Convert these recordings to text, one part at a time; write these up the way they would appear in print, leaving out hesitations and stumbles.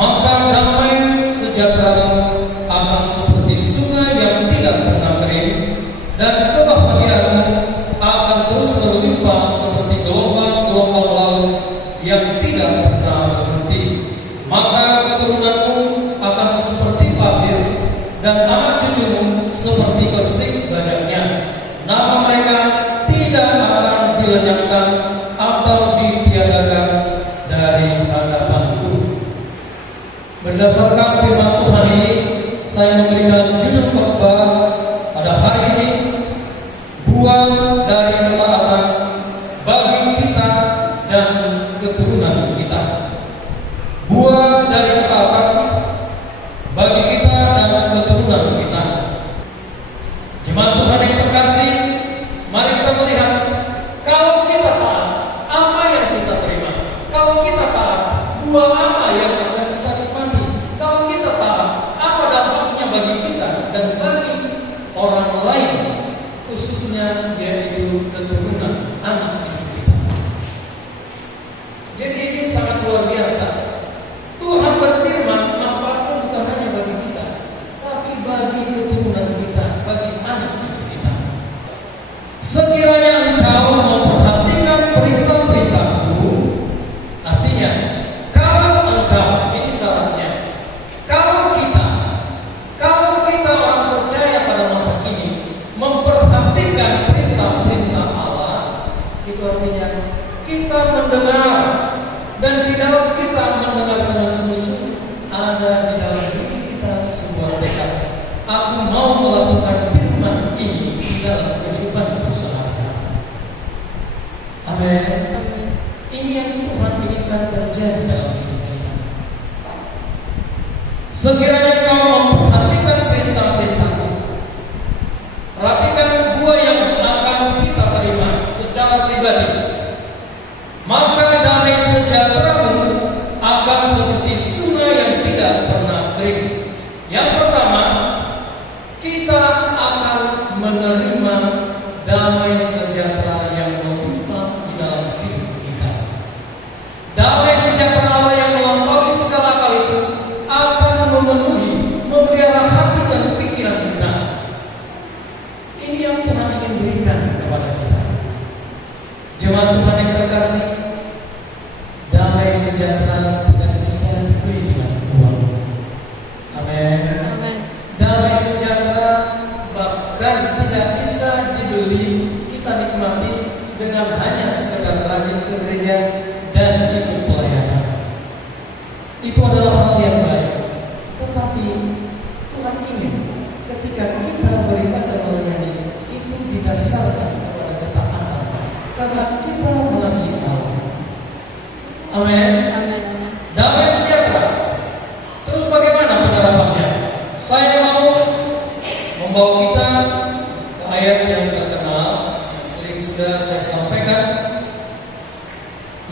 maka damai sejahtera akan seperti sungai yang tidak pernah kering, dan kebahagiaanmu akan terus berlimpah seperti gelombang-gelombang laut yang tidak pernah berhenti. Maka keturunanmu akan seperti pasir, dan anak cucumu seperti kersik banyaknya. Nama mereka tidak akan dilenyapkan atau ditiadakan dari hadapanku. Berdasarkan firman Tuhan ini, saya memberikan judul khotbah pada hari ini, buah dari ketaatan bagi kita dan keturunan kita. Buah dari ketaatan bagi kita dan keturunan kita. Jemaat Tuhan yang terkasih, mari kita melihat, kalau kita taat, apa yang kita terima? Kalau kita taat, buah apa yang akan kita nikmati? Kalau kita taat, apa dampaknya bagi kita dan bagi orang lain, khususnya yaitu keturunan anak cucu kita. Jadi ini sangat luar biasa. Tuhan berfirman, manfaatnya bukan hanya bagi kita, tapi bagi keturunan kita, bagi anak cucu kita. Sekiranya engkau memperhatikan perintah-perintahku, artinya kalau engkau, ini syaratnya, kalau kita orang percaya pada masa kini memperhatikan perintah-perintah Allah, itu artinya kita mendengar, dan di dalam kita mendengar dengan sungguh-sungguh, ada di dalam diri kita sebuah tekad. Aku mau melakukan firman ini di dalam kehidupan bersehari-hari. Amin. Ini yang Tuhan inginkan terjadi dalam hidup kita. Sekiranya kau memperhatikan perintah-perintahku, perhatikan buah yang akan kita terima secara pribadi, maka damai sejahteramu akan seperti sungai yang tidak pernah kering. Yang pertama, kita akan menerima damai sejahtera yang melimpah di dalam hidup kita. Damai sejahtera Allah yang melampaui segala akal itu akan memenuhi, memelihara hati dan pikiran kita. Ini yang Tuhan ingin berikan kepada kita. Jemaat Tuhan yang terkasih, damai sejahtera tidak bisa dibeli dengan uang. Amin. Damai sejahtera bahkan tidak bisa dibeli, kita nikmati dengan hanya sekedar rajin ke gereja dan ikut pelayanan. Itu adalah hal yang baik. Tetapi Tuhan ingin ketika kita beribadah melayani itu didasarkan kepada ketaatan, karena kita mengasihi Allah. Amin. Damai sejahtera. Terus bagaimana penerapannya? Saya mau membawa kita ke ayat yang terkenal, sering sudah saya sampaikan.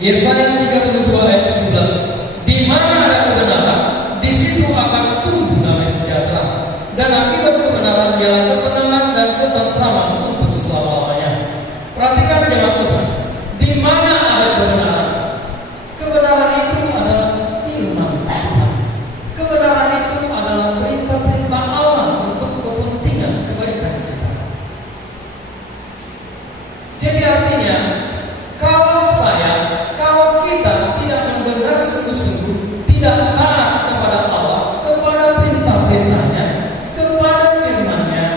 Yesaya 32 ayat 17. Di mana ada kebenaran, di situ akan tumbuh damai sejahtera, dan akibat kebenaran ialah ketenangan dan ketentraman untuk selama-lamanya. Perhatikan jemaat Tuhan, di mana ada kebenaran, kebenaran itu adalah firman Tuhan. Kebenaran itu adalah perintah-perintah Allah untuk kepentingan kebaikan kita. Jadi artinya, kalau kita tidak mendengar sungguh-sungguh, tidak taat kepada Allah, kepada perintah-perintahnya, kepada firman-Nya,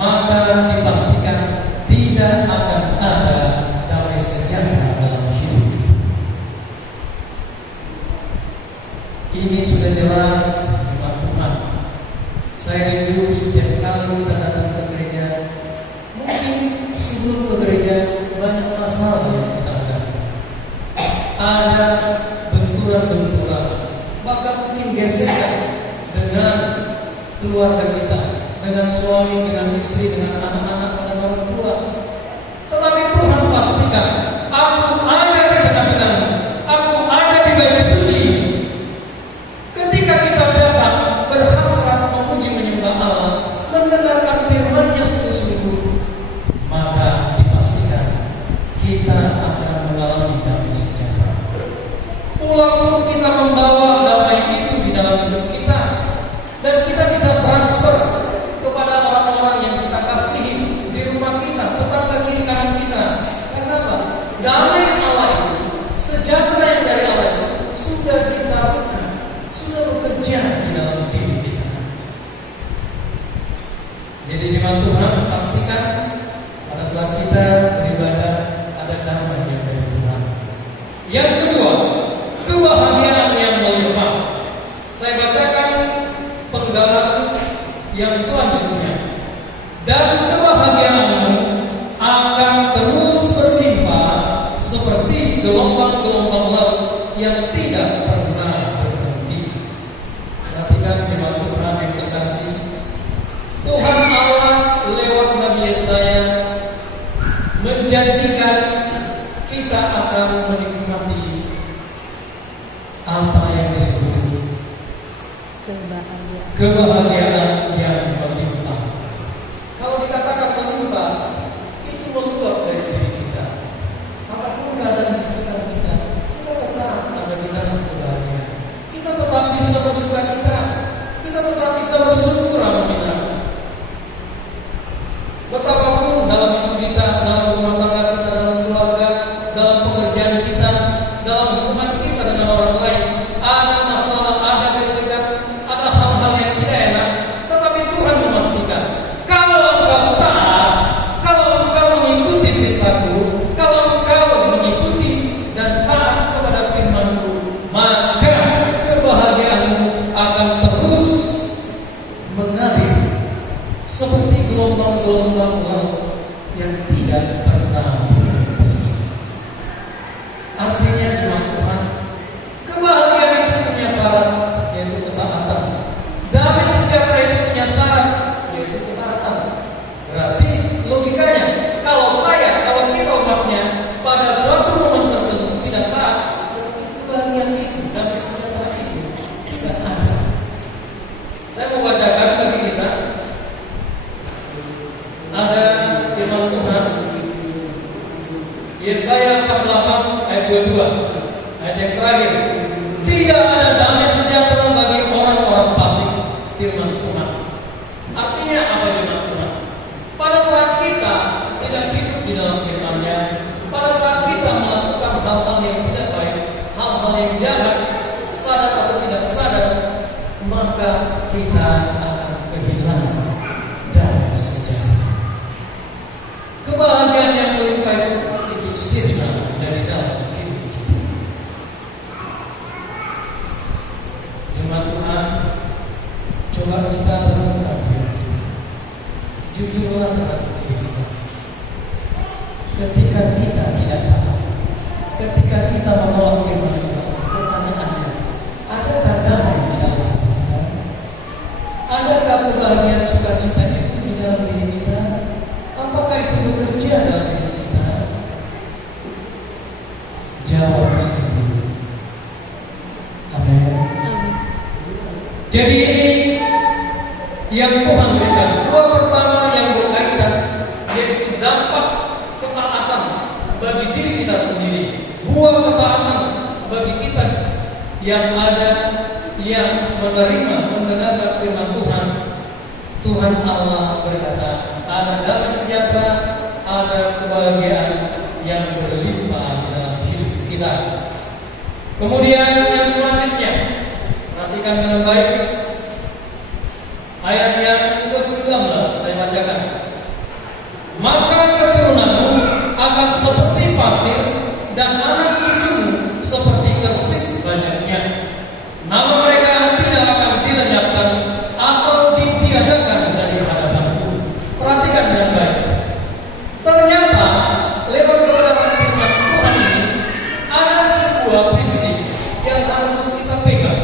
maka dipastikan tidak akan ada damai sejahtera dalam hidup kita. Ini sudah jelas, jemaat Tuhan. Saya rindu setiap kali kita datang ke gereja, mungkin sebelum ke gereja banyak masalah yang kita hadapi. Ada benturan-benturan, bahkan mungkin gesekan dengan keluarga kita, dengan suami, dengan istri, dengan anak-anak, dengan orang tua. Tetapi Tuhan pastikan, aku ada di tengah-tengahmu, aku ada di bait suci. Ketika kita datang berhasrat memuji menyembah Allah, mendengarkan firman-Nya sungguh-sungguh, maka dipastikan kita akan mengalami damai sejahtera. Walaupun kita membawa damai itu di dalam kebahagiaan yang melimpah. Kalau dikatakan melimpah, itu meluap dari diri kita. Apapun keadaan di sekitar kita, kita tetap ada di dalam kebahagiaan. Kita tetap bisa bersukacita. Kita tetap bisa bersyukur, alhamdulillah. Betapapun dalam hidup kita, dalam rumah tangga kita, dalam keluarga, dalam pekerjaan kita, dalam hubungan kita dengan orang lain, ada masalah, ada gesekan, ada hal-hal yang tidak enak, tetapi Tuhan memastikan kalau engkau taat, kalau engkau mengikuti perintahku, kalau engkau mengikuti dan taat kepada firman-Ku, maka kebahagiaanmu akan terus mengalir seperti gelombang-gelombang laut yang tidak pernah berhenti. Artinya jemaat Tuhan, kebahagiaan itu punya syarat, yaitu ketaatan. Damai sejahtera itu punya syarat, yaitu ketaatan. Berarti logikanya, kalau kita umatnya pada suatu momen tertentu tidak taat, berarti kebahagiaan itu, damai sejahtera itu tidak ada. Saya mau bacakan bagi kita. Ada firman Tuhan Yesaya 48 ayat 22, ayat yang terakhir. Tidak ada damai sejahtera bagi orang-orang fasik, firman Tuhan. Artinya apa firman Tuhan? Pada saat kita tidak hidup di dalam firman-Nya, pada saat kita melakukan hal-hal yang tidak baik, hal-hal yang jahat, sadar atau tidak sadar, maka kita akan kehilangan damai sejahtera. Kebahagiaan yang melimpah itu sirna dari dalam hidup kita. Jemaat Tuhan, coba kita renungkan diri kita. Jujurlah terhadap diri kita. Ketika kita tidak taat, ketika kita menolak firman Tuhan, pertanyaannya, adakah damai di dalam hidup kita? Adakah kebahagiaan sukacita itu di dalam diri kita? Apakah itu bekerja dalam hidup kita? Jawab sendiri. Amin. Jadi ini yang Tuhan berikan. Dua pertama yang berkaitan, yaitu dampak ketaatan bagi diri kita sendiri. Buah ketaatan bagi kita yang ada, yang menerima, mendengarkan firman Tuhan. Tuhan Allah berkata, ada damai sejahtera, ada kebahagiaan yang berlimpah di dalam hidup kita. Kemudian yang selanjutnya, perhatikan dengan baik ayat yang ke-19, saya bacakan. Maka keturunanmu akan seperti pasir dan anak cucumu seperti kersik banyaknya. Nama mereka tidak akan dilenyapkan atau ditiadakan dari hadapanku. Perhatikan dengan baik. Ternyata lewat kebenaran firman Tuhan ini ada sebuah prinsip yang harus kita pegang.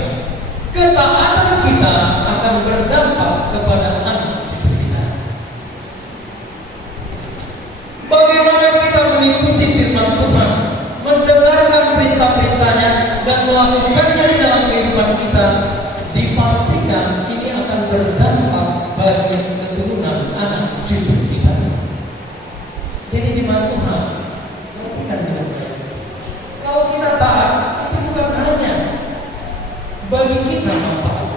Ketaatan kita akan berdampak kepada anak cucu kita. Bagaimana kita mengikuti firman Tuhan, mendengarkan perintah-perintahnya dan melakukannya di dalam kehidupan kita, dipastikan ini akan berdampak bagi keturunan anak cucu kita. Jadi jemaat Tuhan, perhatikan dengan baik. Kalau kita taat, itu bukan hanya bagi kita manfaat,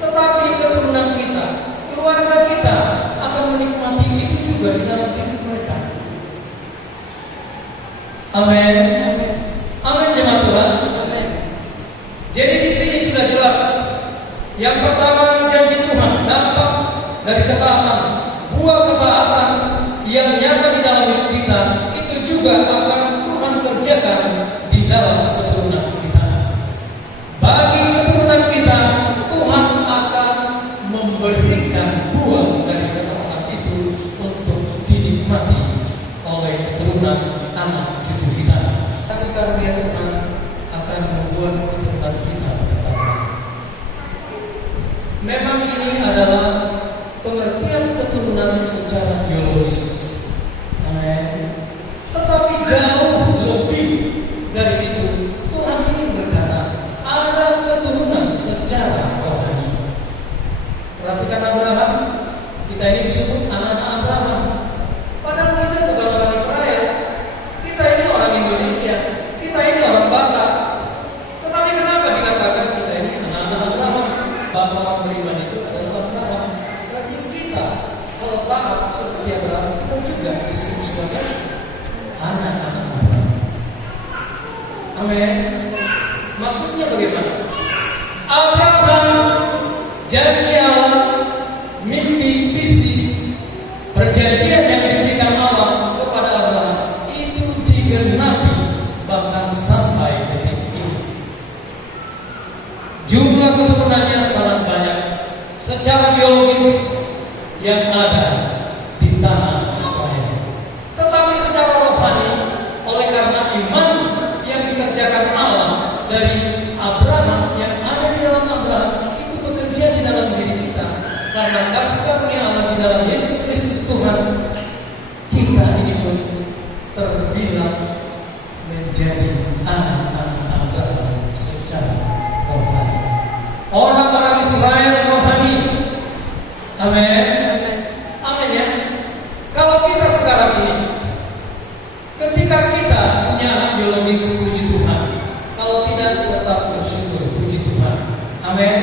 tetapi keturunan kita, keluarga kita akan menikmati itu juga di dalam hidup mereka. Amin. Amin jemaat Tuhan. Amin. Jadi di sini sudah jelas. Yang pertama, janji Tuhan, dampak dari ketaatan, buah ketaatan yang nyata di dalam hidup kita, itu juga akan Tuhan kerjakan di dalam keturunan kita. Bagi keturunan kita, Tuhan akan memberikan buah dari ketaatan itu untuk dinikmati oleh keturunan anak cucu kita. Karunia Tuhan akan membuat keturunan kita bertambah. Memang ini adalah pengertian keturunan secara biologis. Amin. Tetapi jauh lebih dari itu, Tuhan ingin berkata ada keturunan secara rohani. Kita ini disebut anak-anak Abraham. Padahal kita bukan orang Israel. Kita ini orang Indonesia. Kita ini orang Batak. Tetapi kenapa dikatakan kita ini anak-anak Abraham? Bapak orang beriman itu adalah Abraham. Berarti kita kalau taat seperti Abraham, kita juga disebut sebagai anak-anak Abraham. Amin. Maksudnya bagaimana? Abraham, janji Allah, mimpi, visi, perjanjian yang diberikan Allah kepada Abraham itu digenapi bahkan sampai detik ini. Jumlah keturunannya sangat banyak secara biologis yang ada di tanah Israel. Tetapi secara rohani, oleh karena iman yang dikerjakan Allah dari Abraham yang ada di dalam Abraham itu bekerja di dalam diri kita. Karena kasih karunia Allah di dalam Yesus Kristus Tuhan, kita ini pun terbilang menjadi anak-anak Abraham secara rohani. Orang-orang Israel rohani. Amin. Amin ya. Kalau kita sekarang ini, ketika kita punya anak biologis, puji Tuhan. Kalau tidak, tetap bersyukur, puji Tuhan. Amin.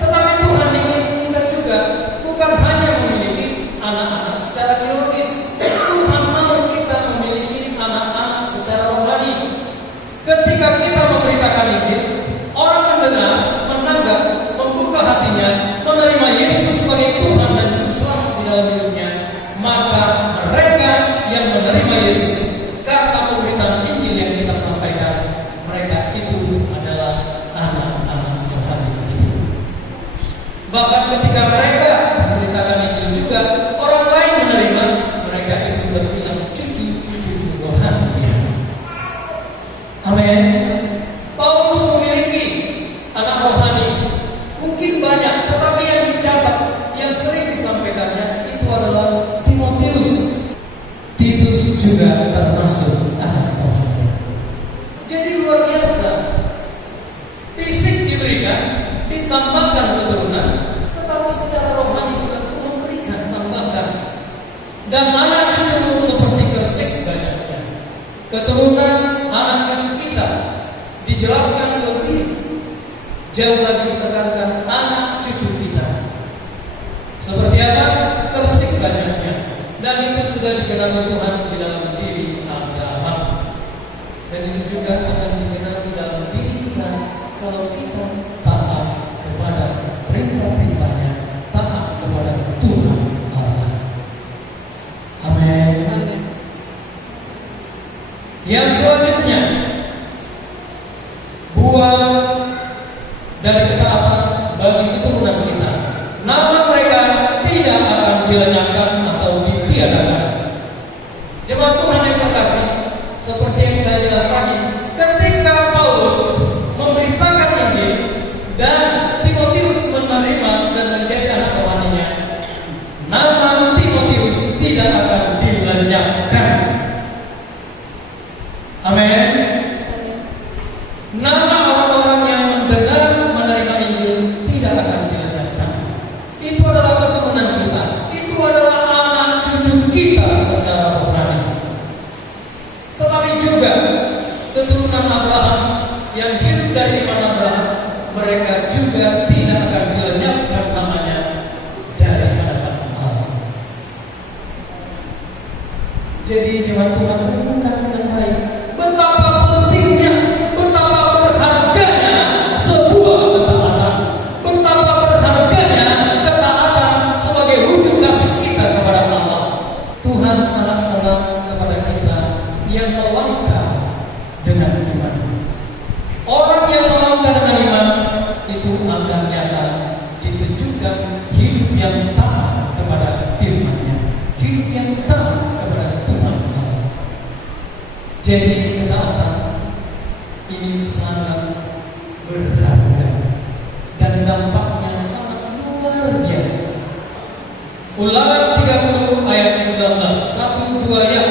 Tetapi Tuhan ingin kita juga bukan hanya memiliki anak-anak secara biologis. Tuhan mau kita memiliki anak-anak secara rohani. Ketika kita memberitakan Injil, orang mendengar, menanggap, membuka hatinya, menerima Yesus sebagai Tuhan dan Juru Selamat di dalam hidupnya, maka mereka yang menerima Yesus karena pemberitaan Injil yang kita sampaikan, mereka itu adalah anak-anak Tuhan kita. Bahkan ketika mereka memberitakan Injil juga, orang lain menerima, mereka itu terbilang cucu-cucu rohani kita. Amin. Paulus memiliki anak rohani mungkin banyak, tetapi yang dicatat, yang sering disampaikannya itu adalah Timotius. Titus juga termasuk anak rohani. Jadi luar biasa. Fisik diberikan, ditambahkan keturunan, tetapi secara rohani juga Tuhan berikan, tambahkan. Dan anak cucu seperti gersik banyaknya. Keturunan anak cucu kita dijelaskan lebih jauh lagi, ditekankan anak cucu kita. Seperti apa? Gersik banyaknya. Dan itu sudah digenapi Tuhan di dalam diri Abraham. Dan itu juga akan digenapi dalam diri kita kalau kita taat kepada perintah-perintahnya, taat kepada Tuhan Allah. Amin. Yang selanjutnya, buah dari ketaatan bagi keturunan kita. Nama mereka tidak akan dilenyapkan atau ditiadakan. Jemaat Tuhan yang terkasih, seperti yang saya bilang tadi, ketika Paulus memberitakan Injil dan Timotius menerima dan menjadi anak rohaninya, nama Timotius tidak akan dilenyapkan. Amin. Nama orang-orang yang mendengar, menerima Injil tidak akan dilenyapkan. Itu adalah keturunan kita. Itu adalah anak cucu kita secara rohani. Tetapi juga keturunan Abraham yang hidup dari iman Abraham, mereka juga tidak akan dilenyapkan namanya dari hadapan Allah. Jadi jemaat Tuhan, renungkan dengan baik betapa pentingnya, betapa berharganya sebuah ketaatan, betapa berharganya ketaatan sebagai wujud kasih kita kepada Allah. Tuhan sangat senang kepada kita yang melangkah dengan iman. Orang yang melangkah dengan iman itu akan nyata ditunjukkan hidup yang taat kepada firman-Nya, hidup yang taat kepada Tuhan Allah. Jadi ketaatan ini sangat berharga dan dampaknya sangat luar biasa. Ulangan 30 ayat 19, 1-2 ya.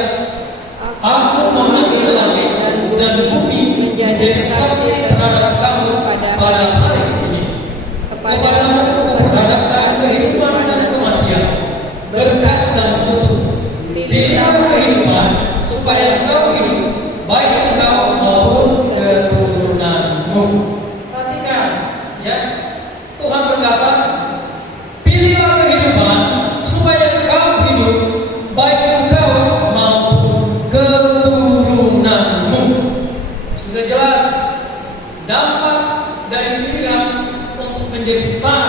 Aku mengambil langit dan bumi menjadi saksi terhadap kamu pada hari ini. Kepadamu kuperhadapkan kehidupan dan kematian, Tuhan berkata, pilihlah kehidupan supaya engkau hidup, baik engkau maupun keturunanmu. Sudah jelas dampak dari pilihan untuk menjadi taat